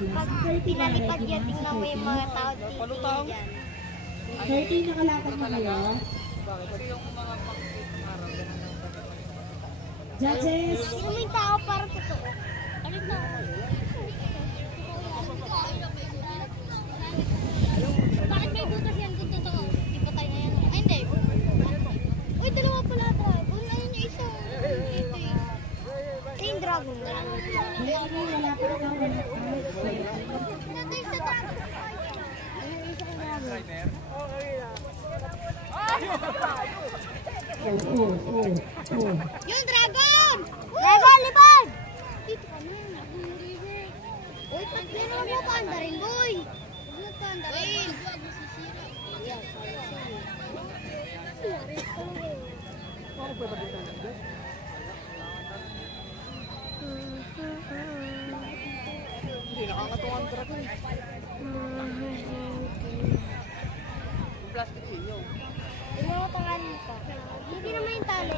Pag pinalipad yan, tingnan mo yung mga tao titingin dyan. 30 nakalakad na kayo. Judges! Sino mo yung tao para totoo? Ano yung tao? Bakit may butas yan kung totoo? Di ba tayo na yan? Ay, hindi. Uy, dalawa pala tayo. Kung ayun yung isa. Ito eh. Same dragon. Wala pa na Ito yung sa dragon. Ayun yung isang dragon. Yung dragon! Dragon, lipad! Dito ka na. Uy, patlero mo panda rin, boy. Huwag na panda rin. Huwag masisira. Yan, Hindi, nakakatuwa ang dragon. Plastic yun. Tingnan mo pangalan ko. Hindi naman yung tali.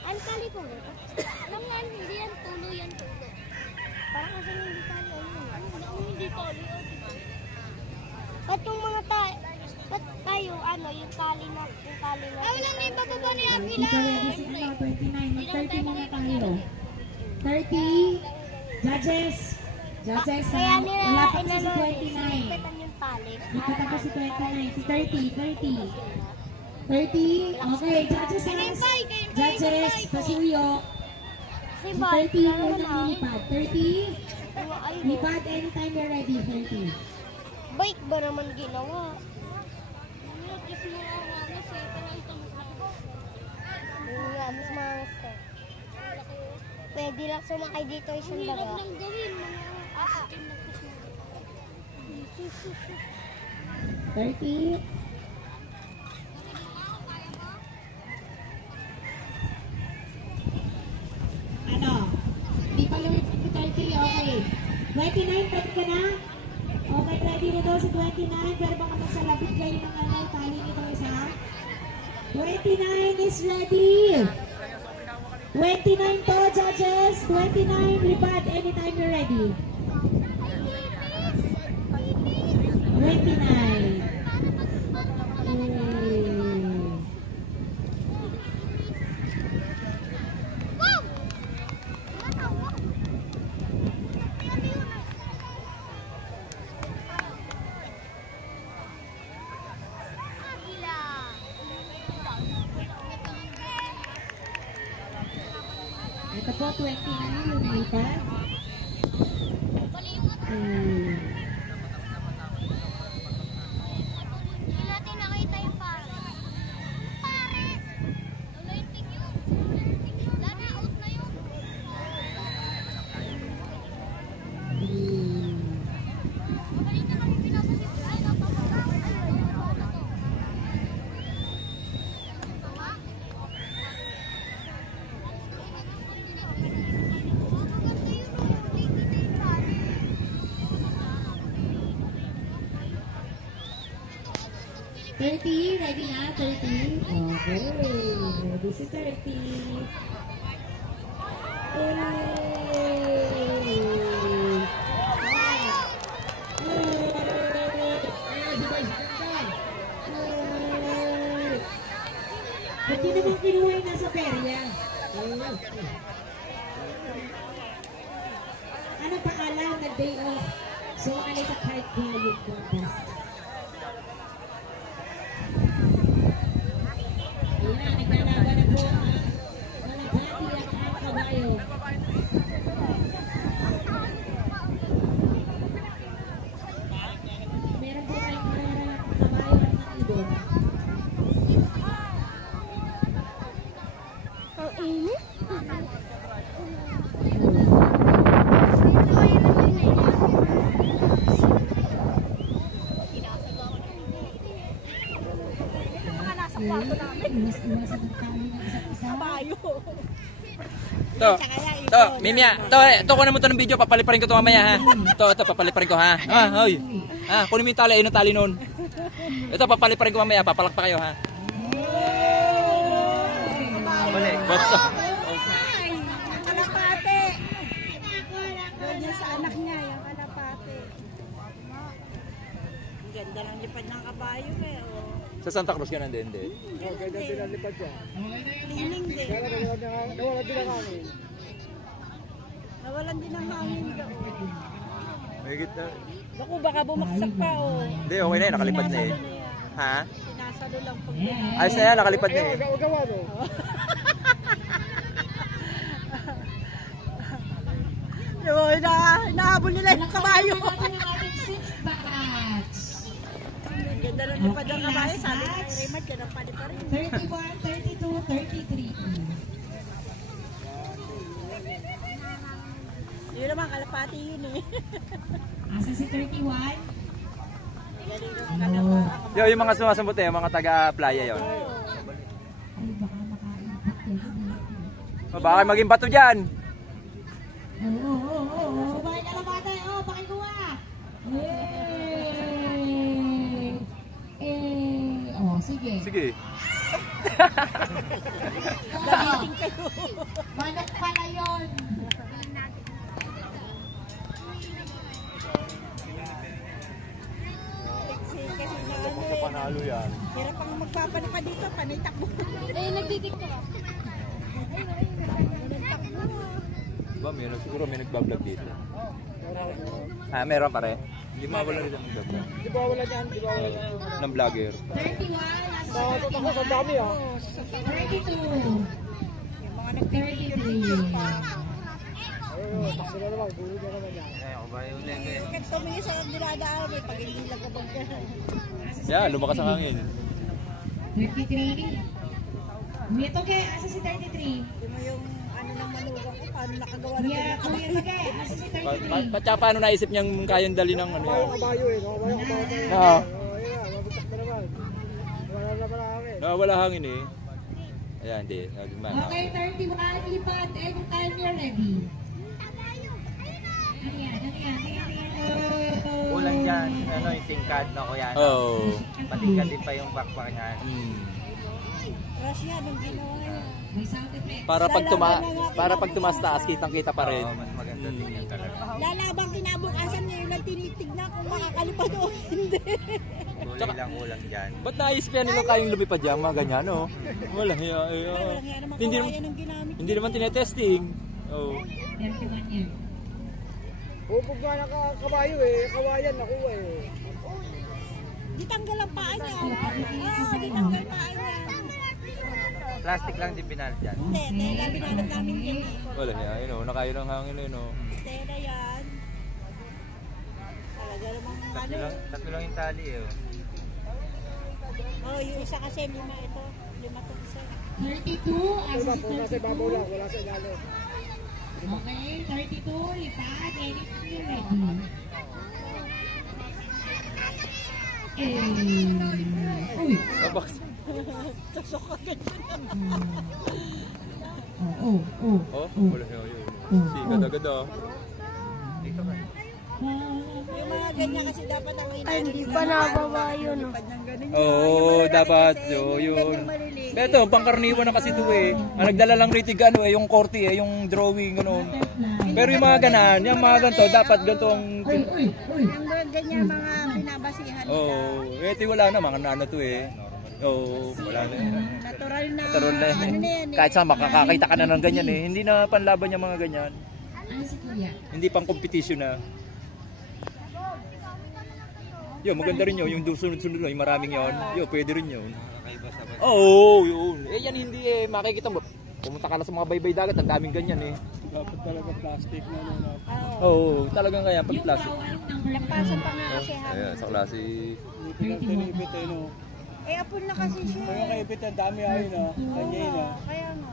Ang tali ko mo. Alam nga, hindi yan tulo, yan tulo. Parang kasi hindi tali. Ano hindi tali? Ba't yung mga tayo? Ba't tayo, ano, yung tali na, Ah, wala na yung bababa ni Akila. Ikaw ready si 29. Mag-30 muna tayo. 30. Judges! Judges, Kaya nila, wala pa kasi si inano, 29. sinipitan yung tali. Nakita ko si 29. Si 30. 30. Okay, judges ha. Judges, pasuyo. Si Si Bal, 30 ano mo na? nang lipad. 30. Ayun. Lipad anytime you're ready. 30. Bike ba naman ginawa? Nga, mas maangas ka. Pwede lang sumakay dito isang daga. Hirap nang gawin. 30. Ano? Di pa lumipad si 30. Okay. 29, ready ka na? Okay, ready na daw si 29. Pero baka magsalapit kayo ng ano, tali nito isa. 29 is ready. 29 to, judges. 29, lipad anytime you're ready. 29. Ito po, 29 yung lipad. Hindi natin nakita yung pare. Pare! Tuloy-tik yun. Lana, out na yun. Magaling na kami pinapasit. Ay, napapagawa. Ay, napapagawa to. Tama? Maganda yun, oh. Hindi kita yung pare. 30, ready na? 30. Okay, ready si 30. Ba't yun naman kinuha yung nasa perya? Anong pangalan na day off? So, ano sa card value contest? Ayan, naglalaban na po ang Malagati at ang kabayo. Meron po tayong kararap kabayo at ng ibon. Ang init. Iwas-iwasan ang tali ng isa't isa. To, Mimia, to kunin mo to ng video, papaliparin ko to mamaya ha. To, papaliparin ko ha. Hoy. Kunin mo yung tali, ayun ang tali noon. Ito, papaliparin ko mamaya, papalakpa kayo ha. Balik, bopso. Kalapate. Ganyan sa anak niya, yung kalapate. kalapate. Ang ganda ng lipad ng kabayo eh. Oh. Sa Santa Cruz ka din, hindi. Ganda din ang lipad siya. Liling din. Nawalan din ang hangin. Nawalan din ang hangin doon. Mahigit na. Naku, baka bumaksak pa oh. Hindi, okay na yun. Nakalipad na eh. Sinasalo na yan. Ha? Sinasalo lang pag Ayos na yan, nakalipad na eh. Gawa mo. Hinahabol nila yung kabayo. Natin ang ating sixth batch. Ganda lang lipad ng kabayo. Sabi ko kay Raymond, ganun pa rin. 31, 32, 33. Yun naman, kalapati yun eh. Asa si 31? Galing yung kalapati. Yo, yung mga sumasambot eh, yung mga taga-playa yun. Ay, baka maka-impact yun. Oh, baka maging bato dyan. Oo. Bakit ka labate? Oo, pakikuha. Oh, sige. Sige. Gamitin kayo. Manok pala yun. Kasi na ano eh. Panalo yan. Hirap pang magpapanapa dito, panay takbo. Eh, nagtitiktok ako. Ba, siguro may nagbablog dito. Ah, meron pa rin. Hindi mawala rin ang nagbablog. Di ba wala yan? Di ba wala yan? Ng vlogger. 31, Bakit ako sa dami ah? 32, Yung mga nagpipicture pa. Ayun, takbo na naman. Gulo na naman yan. Kahit tumingin sa dinadaan eh, pag hindi lagabag ka. Yeah, lumakas ang hangin. 33. Ito kay, asa si 33? Hindi mo yung ano ng manugang ko, paano nakagawa ng Yeah, kuya kay, asa si 33? Paano naisip niyang kayang dali ng ano Kabayo yan? kabayo eh. Kabayo kabayo tayo. Oo. Ayun, mabitak na naman. Wala na naman ang hangin. Wala hangin eh. Ayan, hindi. Okay, 31, lipat. Anytime you're ready. Ano yan? Kulang dyan, ano, yung tingkad na kuya. Oo. Patingkad din pa yung backpack niya. Crush niya nung ginawa niya. May sound effect. Para pag tumaas taas, kitang-kita pa rin. Oo, mas maganda tingnan talaga. Lalabang kinabukasan ngayon lang tinitignan kung makakalipad o hindi. Kulay lang kulang dyan. Ba't naisip yan nila kayong lumipad dyan, mga ganyan, no? Wala, Walang yan naman Hindi kawayan ng ginamit. hindi naman tinetesting. Oo. 31 years. Hupog nga ng kabayo eh. Kawayan nakuha eh. Di tanggal ang paa niya. Oo, di tanggal paa niya. Plastic lang din binal dyan. Hindi, tela binalot namin yan eh. Wala niya, yun o, nakayo ng hangin yun o. Tela yan. Talaga namang ano. Tatlo lang yung tali eh. Oh, yung isa kasi lima ito. Lima to isa. 32, asa si Kung nasa ibabaw lang, wala sa ilalim. Okay, 32, lipat. Anytime you're ready. Uy. Abak. Tasok ka ganyan. Oh. Oh, wala niya, yun. Sikat agad ah. Dito ka. Yung mga ganyan kasi dapat ang Ay, hindi pa nababa yun. lipad ng ganun. Oo, dapat. Yun. Beto, pangkarniwan na kasi ito eh. Ang nagdala lang rito ano eh, yung korte eh, yung drawing, gano'n. Pero yung mga ganan, yung mga ganito, dapat ganitong... Yung ganyan mga binabasihan nila. Oo, ito wala na, mga nano to eh. Oo, wala na. Natural na. Karoon na Ano na yan eh. Kahit sa makakakita ka na ng ganyan eh. Hindi na panlaban yung mga ganyan. Ano si kuya? Hindi pang competition na. Yo, maganda rin yun. Yung sunod-sunod yung maraming yun. Yo, pwede rin yun. Oo, yun. Eh, yan hindi eh. Makikita mo. Pumunta ka na sa mga baybay dagat. Ang daming ganyan eh. Dapat talaga plastic na ano. Oo, talagang kaya pag plastic. Lampasan pa nga kasi ha. Ayan, sa klase. Tinipit eh no. Eh, apon na kasi siya. Kaya kaipit ang dami ayun ah. Kanya yun ah. Kaya nga.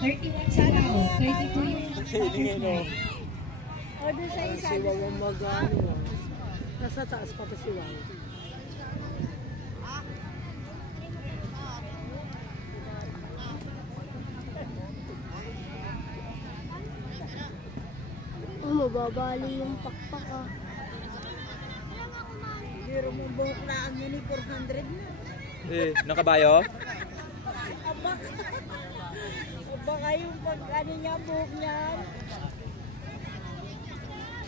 31 sa tao, 32 yung Hilingin no. O, doon sa isa. Siwaw ang mag-ano ah. Nasa taas pa pa siwaw. Oh, mababali yung pakpak ah. Pero mo buhok na ang yun 400 na. Eh, ng kabayo? Aba. Aba kayong pag ano niya, buhok niya.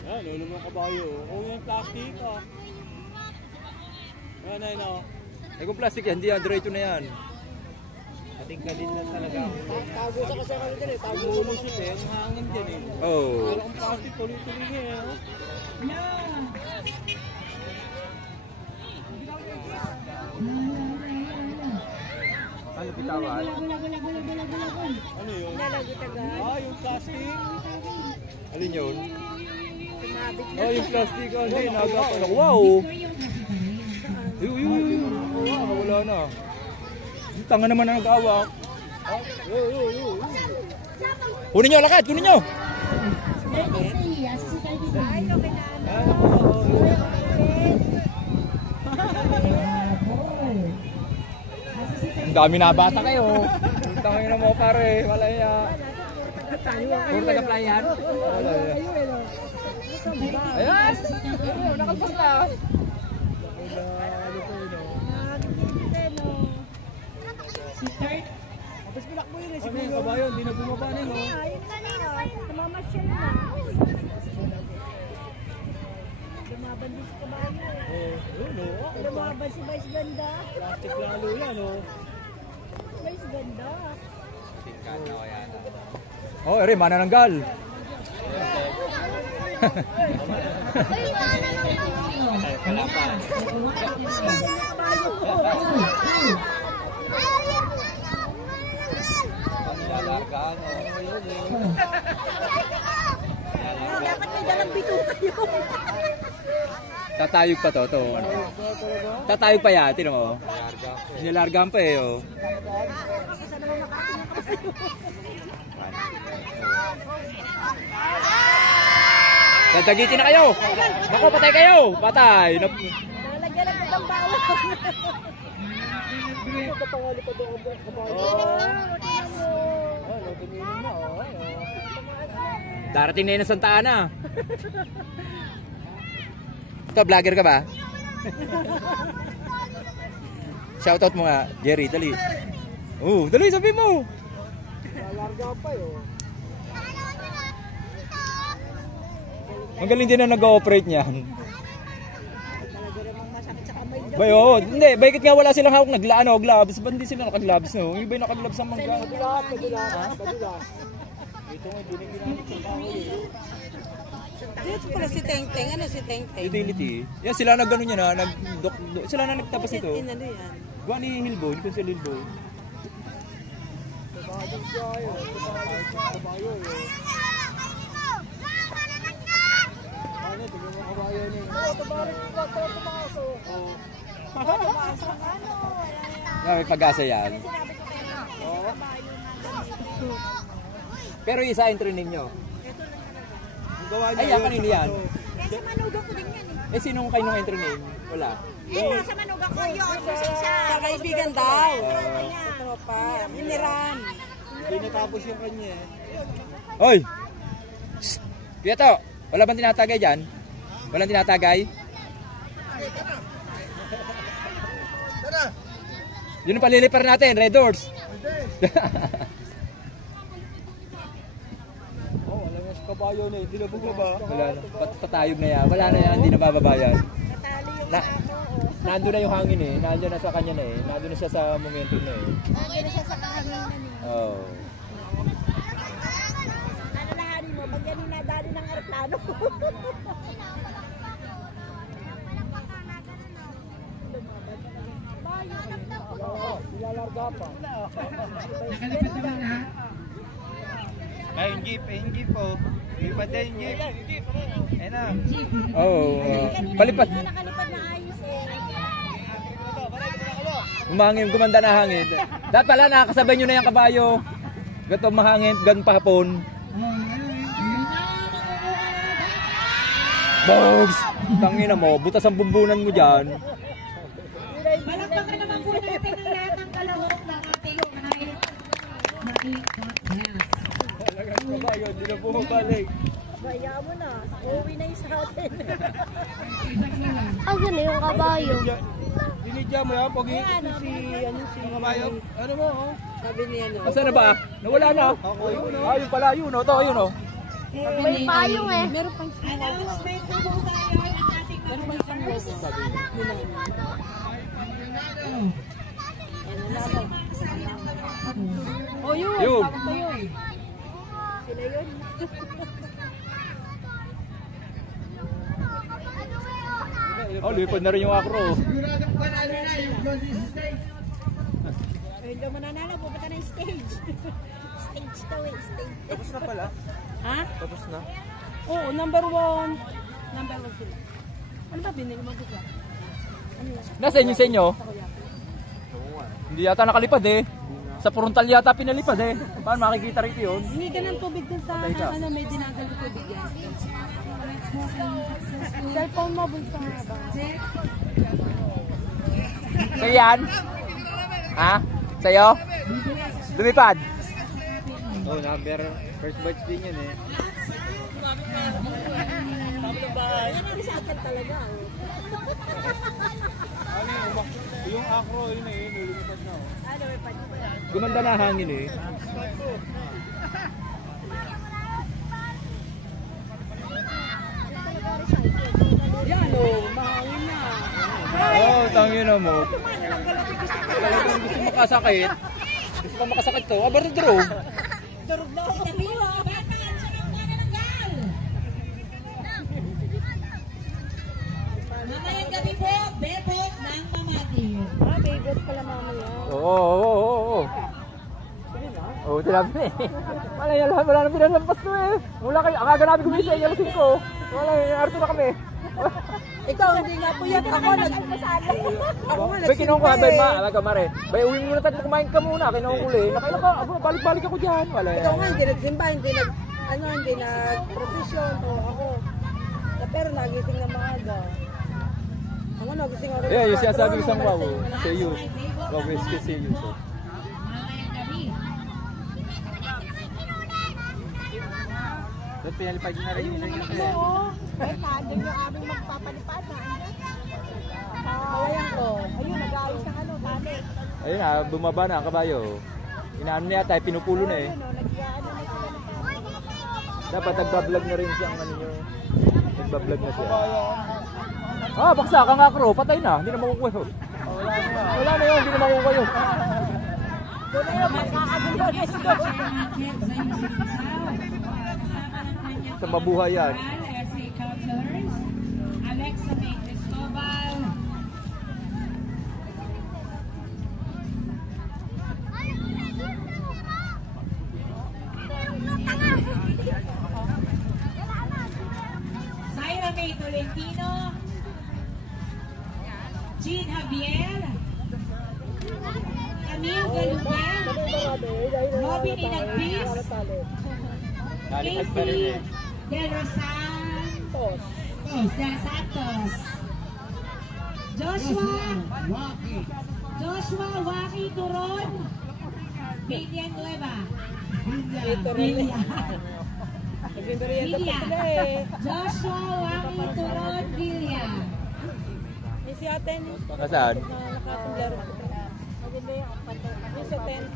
Yan, ano mga kabayo. Oh, yung plastic ah. Yan ay no. Eh kung plastic yan, hindi yan, diretso na yan. Kating-kalin lang talaga. Tago sa kasi kami din eh. Tago sa Lumusot eh, ang hangin din eh. Oh. Pero ang plastic tuloy-tuloy niya eh. oh. Ano bitawan? Ano yun? Yung plastic. Alin yun? Oh, yung plastic. Oh, Hindi, nagapan ako. Wow! Wala na. Yung tanga naman na nag-awak. Kunin nyo, lakad! Kunin nyo! Ang dami na bata kayo. Tangin na mo pare, wala ya. Puro taga-playan. Wala ya. Ayan! Nakalpas na. Si Kurt. Tapos pinakbo yun eh. Ano yung kabayo? Hindi na bumaba na yun. Ayun kanina, tumamasyal na. Lumaban din si kabayo. Oh, yun oh. Lumaban si Vice Ganda. Plastic lalo yan oh. Vice Ganda. Oh, ere, manananggal. Ay, paano naman? Lalagaan o. Dapat may dalang bito kayo. Tatayog pa to. Tatayog pa yan, tinan mo. Nilargaan pa eh. Oh. Dadagitin na kayo! Naku, patay kayo! Patay! Nalagyan ng ng bawang. Ito pangali pa doon ang kabayo. Ano, tuminin na oh. Darating na yun ng Santa Ana. Ito, vlogger ka ba? Shoutout mo nga, Jerry, dali. Dali, sabi mo! Larga pa yun. Ang galing din na nag-ooperate niyan. Talaga namang masakit sa kamay daw. Bay, oo. Hindi, bakit nga wala silang hawak gloves? Ba't hindi sila naka-gloves, no? Yung iba yung naka-gloves ang mangga. Padulas. Ito nga, hindi na ginamit yung kahoy eh. Dito pala si Teng Teng. Ano si Teng Teng? Utility. Yan, sila nag-ano niya na, sila na nagtapos ito. Ano yan? Gawa ni Hilbo, ni Consul Hilbo. Sabagong kayo. Kabayo eh. Ano, tignan mo kabayo niya. Oh, tabarik ko pa tumaso. Oh. Yan, may pag-asa yan. Pero isa yung training nyo. Gawa niya Ay, yan, kanino yan? Sa manugang ko din yan eh. Eh, sinong kayo nung training? Wala. Sa manugang ko yun. Sa kaibigan daw. Sa tropa. Iniran. Hindi natapos yung kanya eh. Hoy! Shhh! Kaya to, wala bang tinatagay dyan? Walang tinatagay? Yun ang palilipar natin, Red Doors. Oh, wala nga sa kabayo na eh. Hindi na bumaba. Wala na. Patayog na yan. Wala na yan, hindi na bababayan. Natali yung Na, nandun na yung hangin eh. Nandun na sa kanya na eh. Nandun na siya sa momentum na eh. okay na siya sa kahanginan eh. Oh. Alalahanin mo, pag yan inadali ng aeroplano. Ilalarga pa. Nakalipat naman ha. Ay, yung jeep oh. Lipad na yung jeep. Ayun na. Oh. Palipad. Nakalipad na ayos eh. Umangin, gumanda na hangin. Dapat pala nakakasabay nyo na yung kabayo. Gato mahangin, gan pahapon. Bogs! Tangina mo, butas ang bumbunan mo dyan. Palakpakan naman po natin ang lahat ng kalahok ng ating podcast. Talagang kabayo, hindi na bumabalik. Baya mo na. Uuwi na yung sa atin. Ah, gano'n yung kabayo. Dinidya mo yan, pag si kabayo. Ano mo oh? Sabi niya no. Asa na ba? Nawala na. Ako yun oh. Ayun pala, yun o. Ito, ayun o. May payong eh. Meron pang Announcement na po tayo ng ating mga members. Oh, yun. Yun. Bakit ba yun? Sila yun. Oh, lipad na rin yung acro. Siguradong panalo na yung closing stage. Ay, hindi mo nanalo. Pupunta na yung stage. Stage to eh. Stage. Tapos na pala. Ha? Tapos na. Oo, number 1. Number 1 sila. Ano ba binili mo dito? Nasa inyo sa inyo? Hindi yata nakalipad eh. Sa frontal yata pinalipad eh. Paano makikita rito yun? Hindi ka ng tubig dun sa Patay ka. ano, may dinagal tubig yan. Cellphone mo, bulsa nga ba? So yan? Ha? Sa'yo? Lumipad? Oh, number. First batch din yun eh. Recycle talaga. Yung acro, yun eh. Lumipad na. Ano, may pati ba yan? Gumanda na hangin eh. Yan o, mahangin na. Oh, tangin na mo. Talagang gusto makasakit. Gusto ka makasakit to. Abar to draw. Durog na ako. Tabiwa, Batman, sunod ka na ng gal. Mamayang gabi po, Bebot ng Mamati. Ah, bigot pala mamaya. Oo. Oo, sinabi na eh. Wala na pinalampas to eh. Wala kayo, ang aga namin gumising, yung 5. Wala, arto na kami. Ikaw, hindi nga po yan. Ako nagpasali. Ako nga Bay, kinuha ko nagsimba bay, eh. alaga mare. Bay, uwi muna tayo, kumain ka muna. Kinuhuli. Nakailan ka, ako, balik-balik ako dyan. Wala Ikaw nga, hindi nagsimba, hindi nag-procession. O ako. Pero nagising na maaga. Ako nagising ako. Yeah, yung sinasabi ko isang wow. Say you. Wow, whiskey, say you. So. Mamayang gabi. Ba't pinalipad nyo na rin yung inyo? Oo. Ay, tandem yung aming magpapalipad na. Kawayan ko. Ayun, nag-aayos ng ano, tali. Ayun na, bumaba na ang kabayo. Inaano niya tayo, pinupulo na eh. Ayun, nag-aano na sila ng tali. Dapat nagbablog na rin siya ang ano nyo. Nagbablog na siya. Ah, baksa ka nga kro, patay na. Hindi na makukuha yun. Wala na yun, hindi na makukuha yun. Doon na yun, magkakagulo na ito. Sa mabuhay yan. RC Counters, Alexa May Cristobal. Zaira May Tolentino. Jean Javier. Camille Galugan. Robin Inagbis. Nalipad pa rin eh. Del Santos. Del Santos. Joshua Waki Turon. Villanueva. Villa. Nagbimberienda pa sila eh. Joshua Waki Turon Villa. Yung si ate ni Nasaan? na nakapaglaro ko. Maganda yung pantay. Yung sa tent.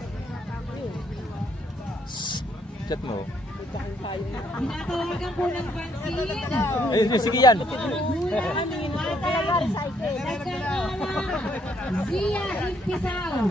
Yun. Chat mo. Bigyan tayo na. Tinatawagan po ng pansin. Eh, sige yan. Talaga recycle. Zia Impisaw.